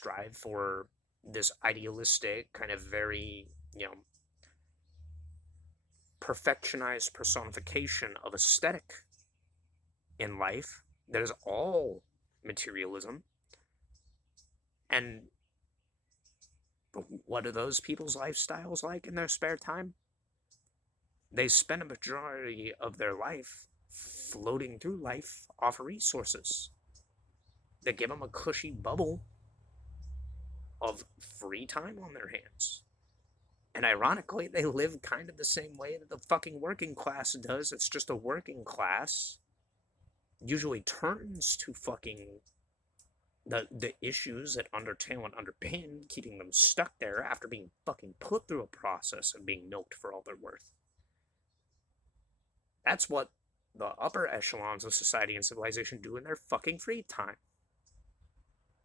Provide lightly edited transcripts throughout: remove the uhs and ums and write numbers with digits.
strive for this idealistic, kind of very, perfectionized personification of aesthetic in life that is all materialism. And what are those people's lifestyles like in their spare time? They spend a majority of their life floating through life off of resources that give them a cushy bubble of free time on their hands. And ironically, they live kind of the same way that the fucking working class does. It's just a working class usually turns to fucking the issues that undertale and underpin, keeping them stuck there after being fucking put through a process of being milked for all they're worth. That's what the upper echelons of society and civilization do in their fucking free time.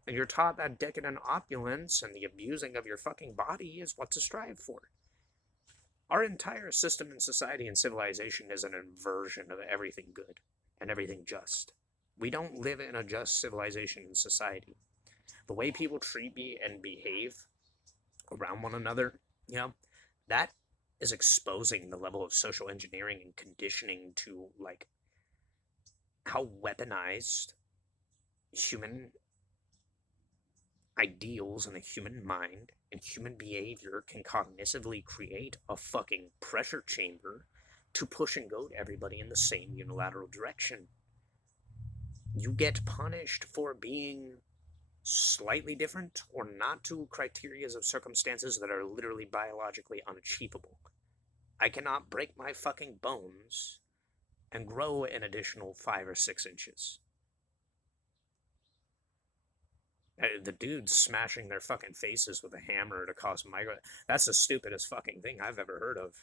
And you're taught that decadent opulence and the abusing of your fucking body is what to strive for. Our entire system in society and civilization is an inversion of everything good and everything just. We don't live in a just civilization and society. The way people treat me and behave around one another, that is exposing the level of social engineering and conditioning to, like, how weaponized human ideals in the human mind and human behavior can cognitively create a fucking pressure chamber to push and goad everybody in the same unilateral direction. You get punished for being slightly different or not to criteria of circumstances that are literally biologically unachievable. I cannot break my fucking bones and grow an additional 5 or 6 inches. The dudes smashing their fucking faces with a hammer to cause migraine. That's the stupidest fucking thing I've ever heard of.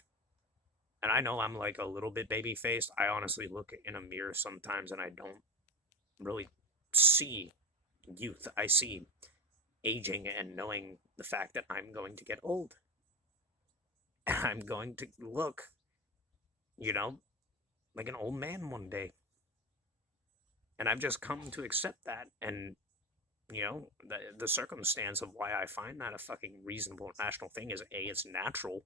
And I know I'm like a little bit baby faced. I honestly look in a mirror sometimes and I don't really see youth. I see aging and knowing the fact that I'm going to get old. I'm going to look, like an old man one day. And I've just come to accept that. And the circumstance of why I find that a fucking reasonable and rational thing is A, it's natural,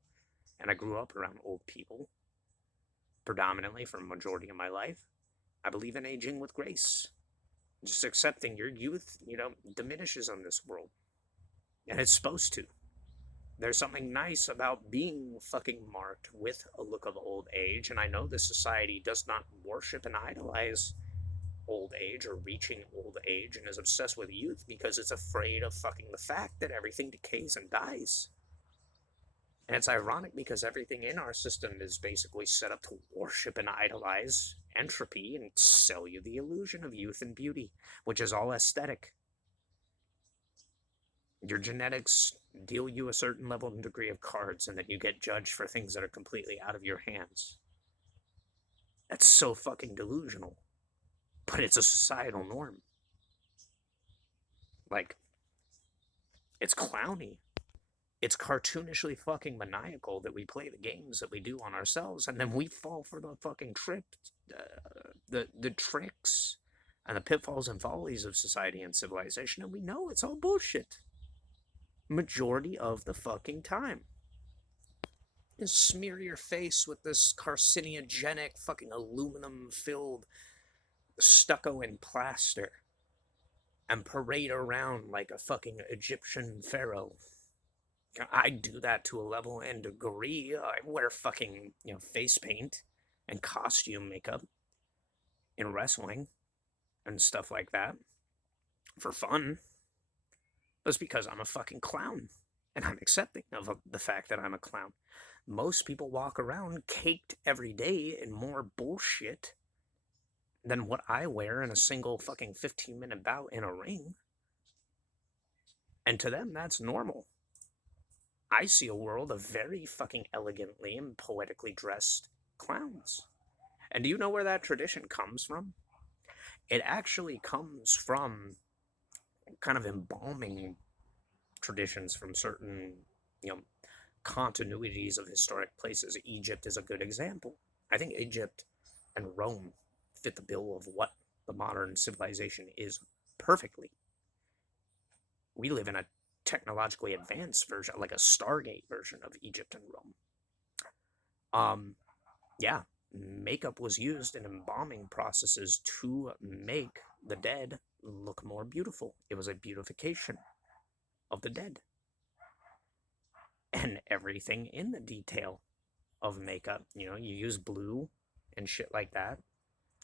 and I grew up around old people predominantly for a majority of my life. I believe in aging with grace. Just accepting your youth, diminishes on this world. And it's supposed to. There's something nice about being fucking marked with a look of old age, and I know this society does not worship and idolize old age or reaching old age and is obsessed with youth because it's afraid of fucking the fact that everything decays and dies. And it's ironic because everything in our system is basically set up to worship and idolize entropy and sell you the illusion of youth and beauty, which is all aesthetic. Your genetics deal you a certain level and degree of cards, and then you get judged for things that are completely out of your hands. That's so fucking delusional. But it's a societal norm. Like, it's clowny. It's cartoonishly fucking maniacal that we play the games that we do on ourselves, and then we fall for the fucking the tricks and the pitfalls and follies of society and civilization, and we know it's all bullshit. Majority of the fucking time. And smear your face with this carcinogenic fucking aluminum filled stucco and plaster and parade around like a fucking Egyptian pharaoh. I do that to a level and degree. I wear fucking, face paint and costume makeup in wrestling and stuff like that for fun. But it's because I'm a fucking clown and I'm accepting of the fact that I'm a clown. Most people walk around caked every day in more bullshit than what I wear in a single fucking 15-minute bout in a ring. And to them, that's normal. I see a world of very fucking elegantly and poetically dressed clowns. And do you know where that tradition comes from? It actually comes from kind of embalming traditions from certain, continuities of historic places. Egypt is a good example. I think Egypt and Rome fit the bill of what the modern civilization is perfectly. We live in a technologically advanced version, like a Stargate version of Egypt and Rome. Yeah, makeup was used in embalming processes to make the dead look more beautiful. It was a beautification of the dead. And everything in the detail of makeup, you use blue and shit like that.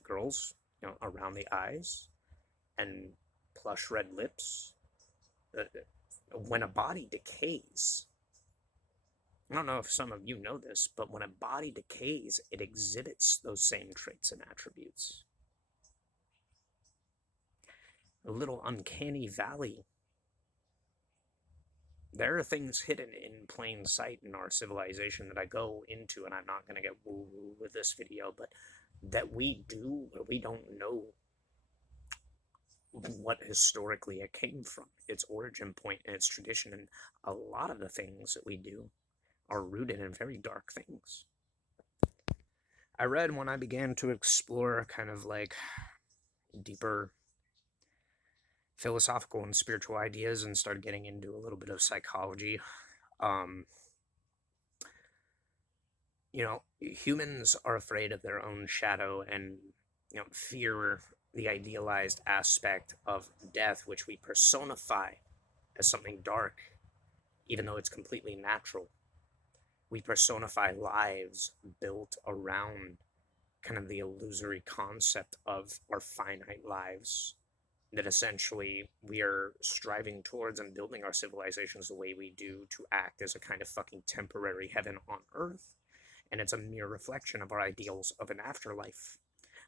Girls, around the eyes and plush red lips. When a body decays, I don't know if some of you know this, but when a body decays, it exhibits those same traits and attributes. A little uncanny valley. There are things hidden in plain sight in our civilization that I go into, and I'm not going to get woo-woo with this video, but that we do, or we don't know what historically it came from, its origin point and its tradition, and a lot of the things that we do are rooted in very dark things. I read when I began to explore kind of like deeper philosophical and spiritual ideas and started getting into a little bit of psychology. Humans are afraid of their own shadow and, fear the idealized aspect of death, which we personify as something dark, even though it's completely natural. We personify lives built around kind of the illusory concept of our finite lives, that essentially we are striving towards and building our civilizations the way we do to act as a kind of fucking temporary heaven on earth. And it's a mere reflection of our ideals of an afterlife.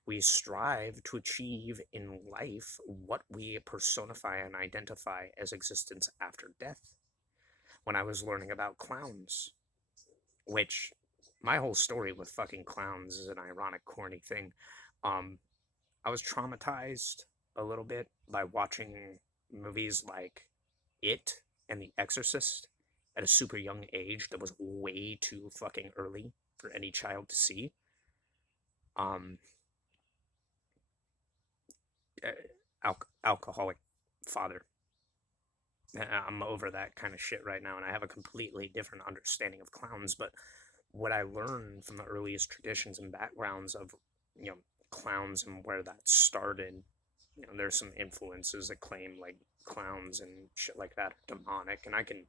We strive to achieve in life what we personify and identify as existence after death. When I was learning about clowns, which my whole story with fucking clowns is an ironic, corny thing, I was traumatized a little bit by watching movies like It and The Exorcist at a super young age that was way too fucking early for any child to see. Alcoholic father. I'm over that kind of shit right now, and I have a completely different understanding of clowns. But what I learned from the earliest traditions and backgrounds of, clowns and where that started, there's some influences that claim like clowns and shit like that are demonic, and I can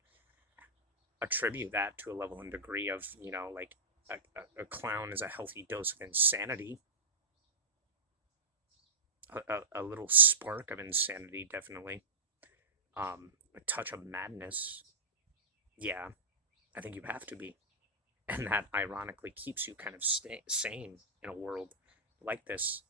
attribute that to a level and degree of, like a clown is a healthy dose of insanity. A little spark of insanity, definitely. A touch of madness. Yeah, I think you have to be. And that ironically keeps you kind of sane in a world like this.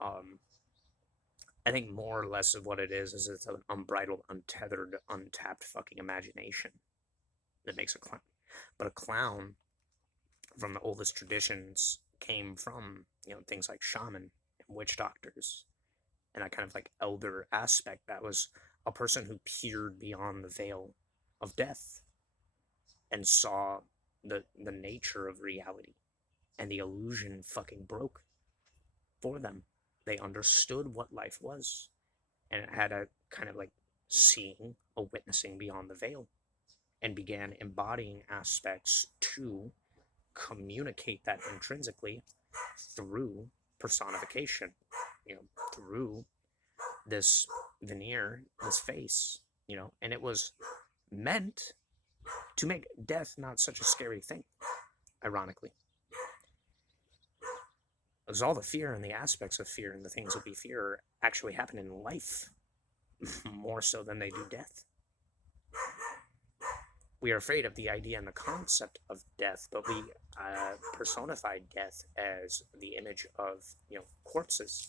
I think more or less of what it is it's an unbridled, untethered, untapped fucking imagination that makes a clown. But a clown, from the oldest traditions, came from, things like shaman and witch doctors, and that kind of like elder aspect. That was a person who peered beyond the veil of death and saw the nature of reality, and the illusion fucking broke for them. They understood what life was, and it had a kind of like seeing, a witnessing beyond the veil, and began embodying aspects to communicate that intrinsically through personification, through this veneer, this face, and it was meant to make death not such a scary thing, ironically. Because all the fear and the aspects of fear and the things that we fear actually happen in life more so than they do death. We are afraid of the idea and the concept of death, but we personify death as the image of, corpses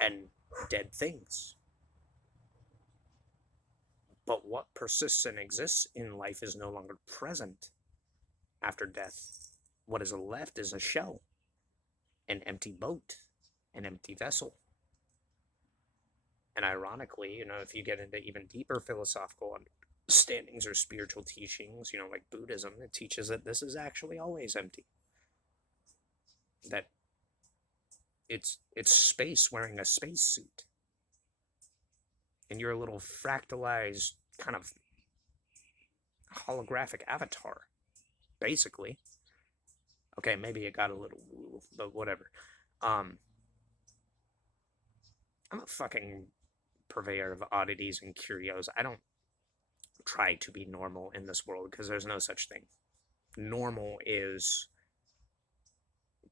and dead things. But what persists and exists in life is no longer present after death. What is left is a shell, an empty boat, an empty vessel. And ironically, if you get into even deeper philosophical understandings or spiritual teachings, like Buddhism, it teaches that this is actually always empty. That it's space wearing a spacesuit. and you're a little fractalized kind of holographic avatar, basically. Okay, maybe it got a little, but whatever. I'm a fucking purveyor of oddities and curios. I don't try to be normal in this world because there's no such thing. Normal is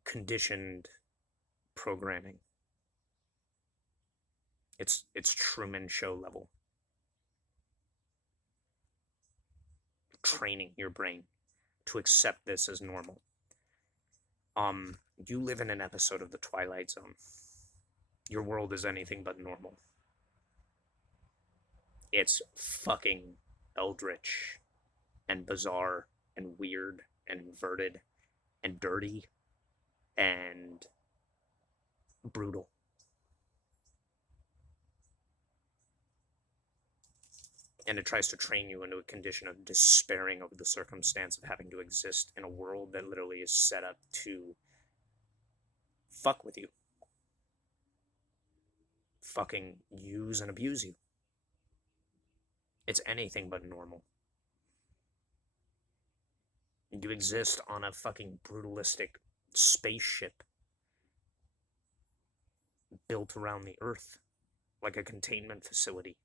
conditioned programming. It's Truman Show level. Training your brain to accept this as normal. You live in an episode of The Twilight Zone. Your world is anything but normal. It's fucking eldritch and bizarre and weird and inverted and dirty and brutal. And it tries to train you into a condition of despairing over the circumstance of having to exist in a world that literally is set up to fuck with you. Fucking use and abuse you. It's anything but normal. You exist on a fucking brutalistic spaceship built around the Earth like a containment facility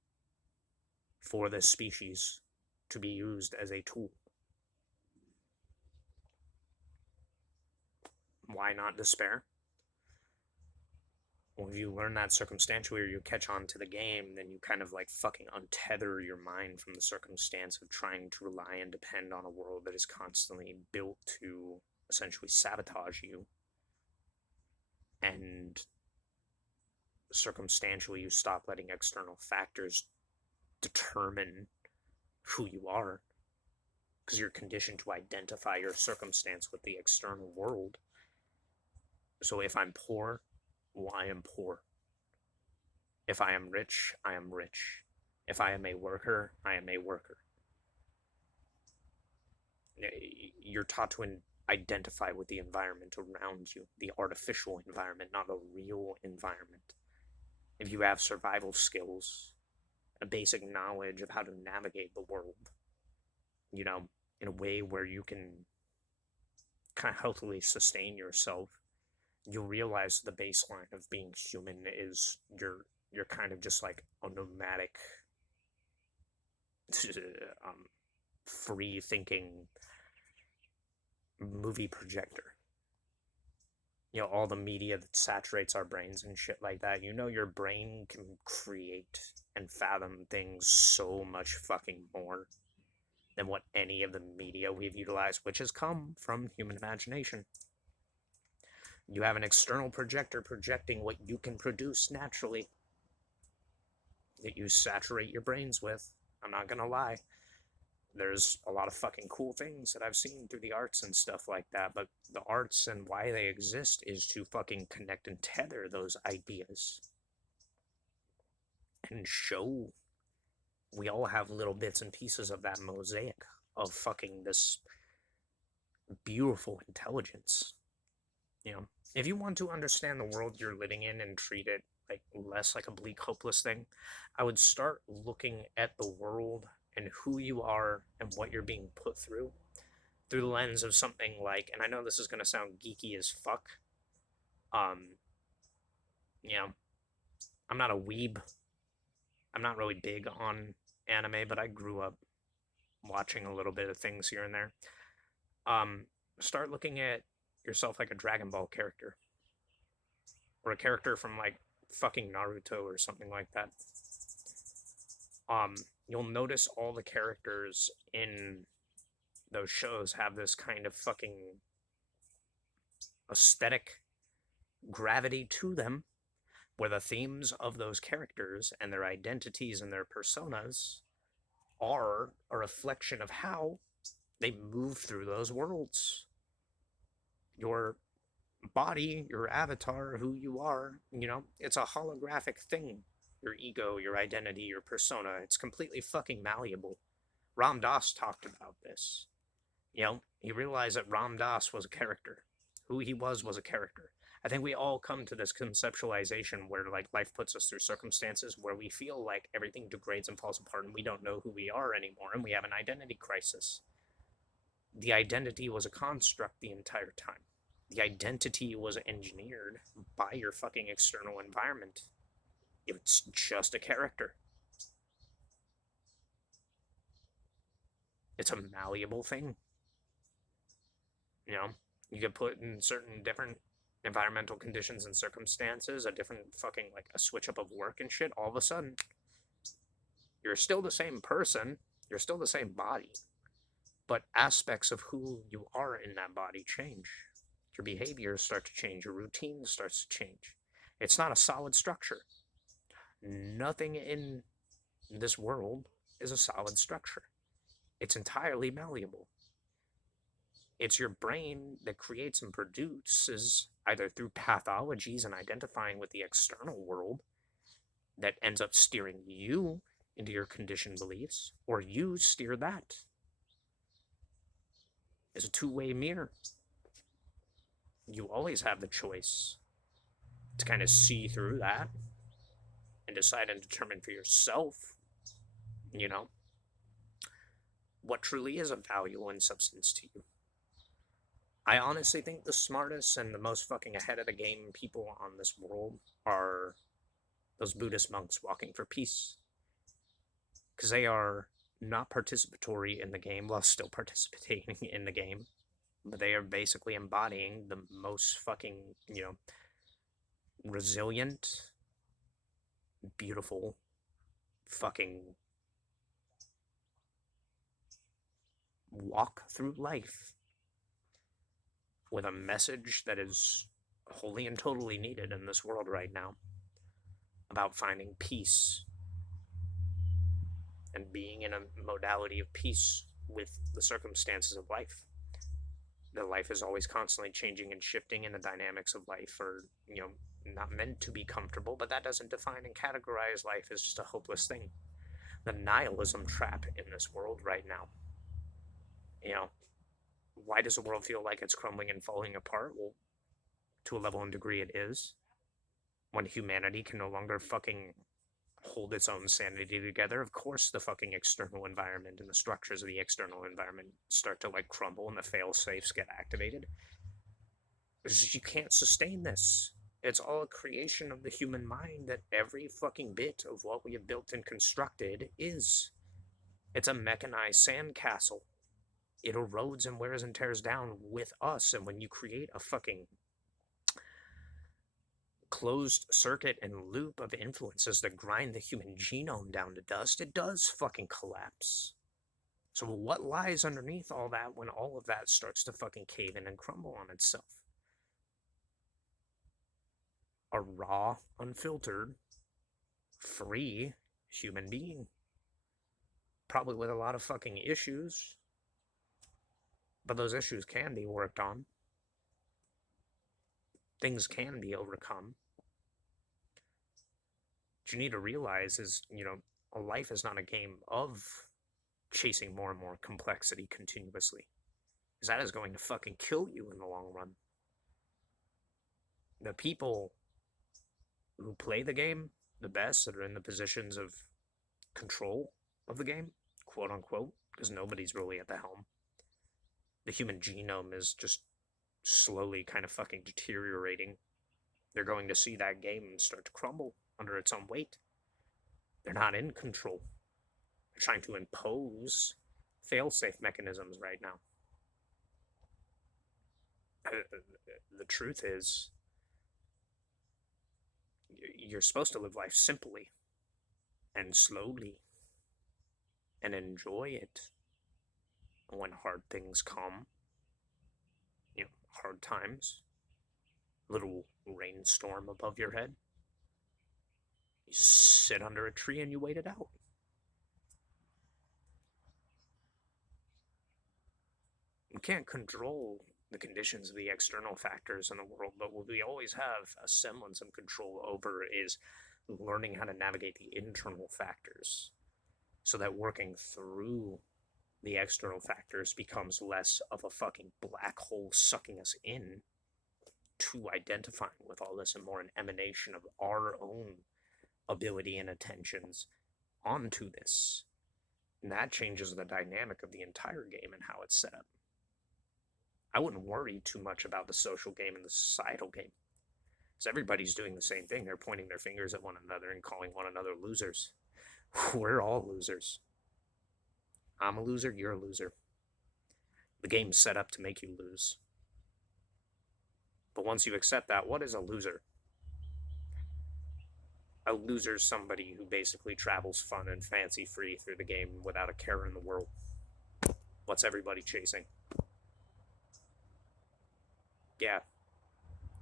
for this species to be used as a tool. Why not despair? Well, if you learn that circumstantially or you catch on to the game, then you kind of like fucking untether your mind from the circumstance of trying to rely and depend on a world that is constantly built to essentially sabotage you. And circumstantially, you stop letting external factors determine who you are, because you're conditioned to identify your circumstance with the external world. So if I'm poor, well, I am poor. If I am rich, I am rich. If I am a worker, I am a worker. You're taught to identify with the environment around you, the artificial environment, not a real environment. If you have survival skills, a basic knowledge of how to navigate the world, you know, in a way where you can kind of healthily sustain yourself, you'll realize the baseline of being human is you're kind of just like a nomadic, free thinking movie projector. You know, all the media that saturates our brains and shit like that. You know, your brain can create and fathom things so much fucking more than what any of the media we've utilized, which has come from human imagination. You have an external projector projecting what you can produce naturally that you saturate your brains with. I'm not gonna lie. There's a lot of fucking cool things that I've seen through the arts and stuff like that, but the arts and why they exist is to fucking connect and tether those ideas and show we all have little bits and pieces of that mosaic of fucking this beautiful intelligence. You know, if you want to understand the world you're living in and treat it like less like a bleak, hopeless thing, I would start looking at the world and who you are and what you're being put through the lens of something like, and I know this is going to sound geeky as fuck, you know, I'm not a weeb. I'm not really big on anime, but I grew up watching a little bit of things here and there. Start looking at yourself like a Dragon Ball character. Or a character from like fucking Naruto or something like that. You'll notice all the characters in those shows have this kind of fucking aesthetic gravity to them, where the themes of those characters and their identities and their personas are a reflection of how they move through those worlds. Your body, your avatar, who you are, you know, it's a holographic thing. Your ego, your identity, your persona, it's completely fucking malleable. Ram Dass talked about this. You know, he realized that Ram Dass was a character. Who he was a character. I think we all come to this conceptualization where like life puts us through circumstances where we feel like everything degrades and falls apart and we don't know who we are anymore and we have an identity crisis. The identity was a construct the entire time. The identity was engineered by your fucking external environment. It's just a character. It's a malleable thing. You know, you get put in certain different environmental conditions and circumstances, a different fucking, like, a switch up of work and shit, all of a sudden, you're still the same person, you're still the same body, but aspects of who you are in that body change. Your behaviors start to change, your routine starts to change. It's not a solid structure. Nothing in this world is a solid structure. It's entirely malleable. It's your brain that creates and produces, either through pathologies and identifying with the external world, that ends up steering you into your conditioned beliefs, or you steer that. It's a two-way mirror. You always have the choice to kind of see through that and decide and determine for yourself, you know, what truly is of value and substance to you. I honestly think the smartest and the most fucking ahead of the game people on this world are those Buddhist monks walking for peace. Because they are not participatory in the game while still participating in the game. But they are basically embodying the most fucking, you know, resilient, beautiful, fucking walk through life with a message that is wholly and totally needed in this world right now about finding peace and being in a modality of peace with the circumstances of life. That life is always constantly changing and shifting, and the dynamics of life are, you know, not meant to be comfortable, but that doesn't define and categorize life as just a hopeless thing. The nihilism trap in this world right now. You know, why does the world feel like it's crumbling and falling apart? Well, to a level and degree it is. When humanity can no longer fucking hold its own sanity together, of course the fucking external environment and the structures of the external environment start to like crumble and the fail safes get activated. You can't sustain this. It's all a creation of the human mind that every fucking bit of what we have built and constructed is. It's a mechanized sandcastle. It erodes and wears and tears down with us, and when you create a fucking closed circuit and loop of influences that grind the human genome down to dust, it does fucking collapse. So what lies underneath all that when all of that starts to fucking cave in and crumble on itself? A raw, unfiltered, free human being. Probably with a lot of fucking issues, but those issues can be worked on. Things can be overcome. What you need to realize is, you know, a life is not a game of chasing more and more complexity continuously, because that is going to fucking kill you in the long run. The people who play the game the best, that are in the positions of control of the game, quote unquote, because nobody's really at the helm. The human genome is just slowly kind of fucking deteriorating. They're going to see that game start to crumble under its own weight. They're not in control. They're trying to impose fail-safe mechanisms right now. The truth is, you're supposed to live life simply and slowly and enjoy it. When hard things come, you know, hard times, little rainstorm above your head, you sit under a tree and you wait it out. You can't control the conditions of the external factors in the world, but what we always have a semblance of control over is learning how to navigate the internal factors, so that working through the external factors becomes less of a fucking black hole sucking us in to identifying with all this and more an emanation of our own ability and attentions onto this. And that changes the dynamic of the entire game and how it's set up. I wouldn't worry too much about the social game and the societal game, because everybody's doing the same thing. They're pointing their fingers at one another and calling one another losers. We're all losers. I'm a loser, you're a loser. The game's set up to make you lose. But once you accept that, what is a loser? A loser is somebody who basically travels fun and fancy free through the game without a care in the world. What's everybody chasing? Yeah.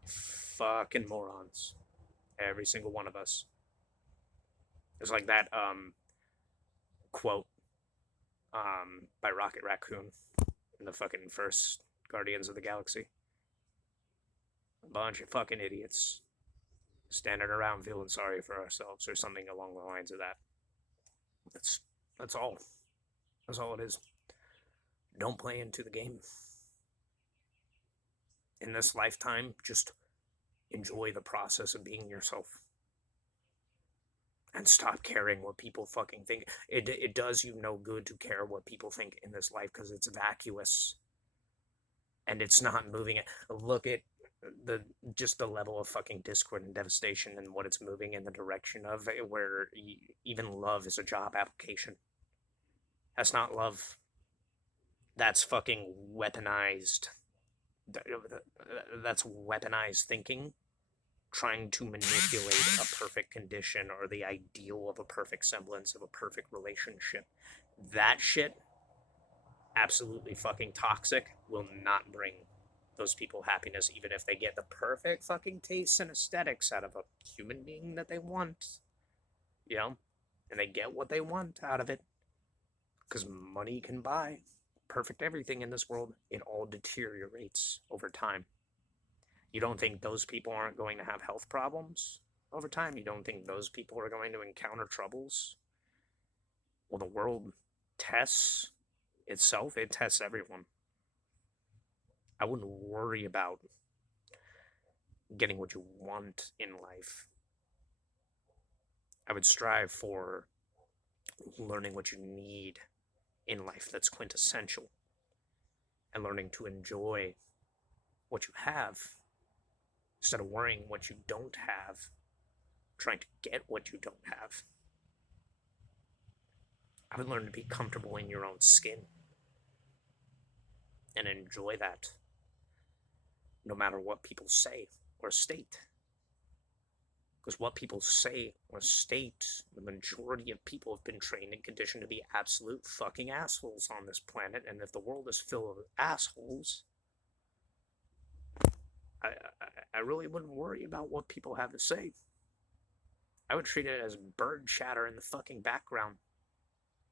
Fucking morons. Every single one of us. It's like that quote by Rocket Raccoon in the fucking first Guardians of the Galaxy. A bunch of fucking idiots standing around feeling sorry for ourselves, or something along the lines of that. That's all. That's all it is. Don't play into the game. In this lifetime, just enjoy the process of being yourself. And stop caring what people fucking think. It does you no good to care what people think in this life, because it's vacuous. And it's not moving it. Look at the level of fucking discord and devastation and what it's moving in the direction of, where even love is a job application. That's not love. That's fucking weaponized. That's weaponized thinking, trying to manipulate a perfect condition or the ideal of a perfect semblance of a perfect relationship. That shit, absolutely fucking toxic, will not bring those people happiness, even if they get the perfect fucking tastes and aesthetics out of a human being that they want, you know, and they get what they want out of it, because money can buy perfect everything in this world. It all deteriorates over time. You don't think those people aren't going to have health problems over time? You don't think those people are going to encounter troubles? Well, the world tests itself. It tests everyone. I wouldn't worry about getting what you want in life. I would strive for learning what you need in life that's quintessential, and learning to enjoy what you have instead of worrying what you don't have, trying to get what you don't have. I would learn to be comfortable in your own skin and enjoy that, no matter what people say or state. Because what people say or state, the majority of people have been trained and conditioned to be absolute fucking assholes on this planet. And if the world is filled with assholes, I really wouldn't worry about what people have to say. I would treat it as bird chatter in the fucking background.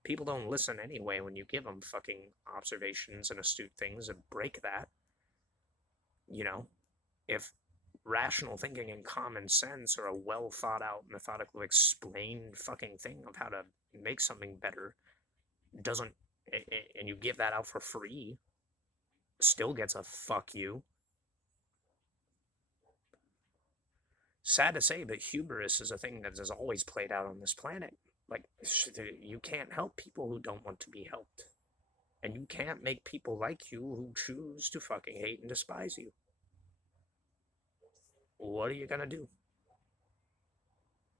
People don't listen anyway when you give them fucking observations and astute things and break that. You know, if rational thinking and common sense are a well thought out, methodical, explained fucking thing of how to make something better, doesn't, and you give that out for free, still gets a fuck you. Sad to say, but hubris is a thing that has always played out on this planet. Like, you can't help people who don't want to be helped. And you can't make people like you who choose to fucking hate and despise you. What are you gonna do?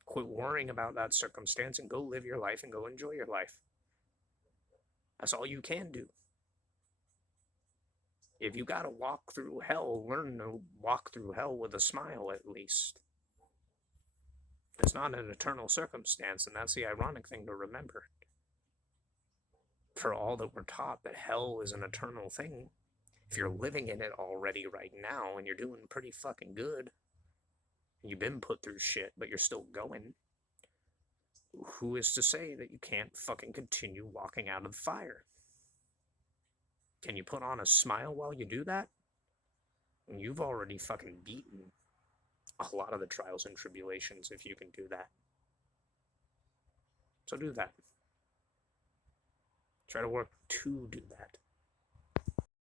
Quit worrying about that circumstance and go live your life and go enjoy your life. That's all you can do. If you gotta walk through hell, learn to walk through hell with a smile at least. It's not an eternal circumstance, and that's the ironic thing to remember. For all that we're taught that hell is an eternal thing, if you're living in it already right now and you're doing pretty fucking good, you've been put through shit, but you're still going, who is to say that you can't fucking continue walking out of the fire? Can you put on a smile while you do that? You've already fucking beaten a lot of the trials and tribulations if you can do that. So do that. Try to work to do that.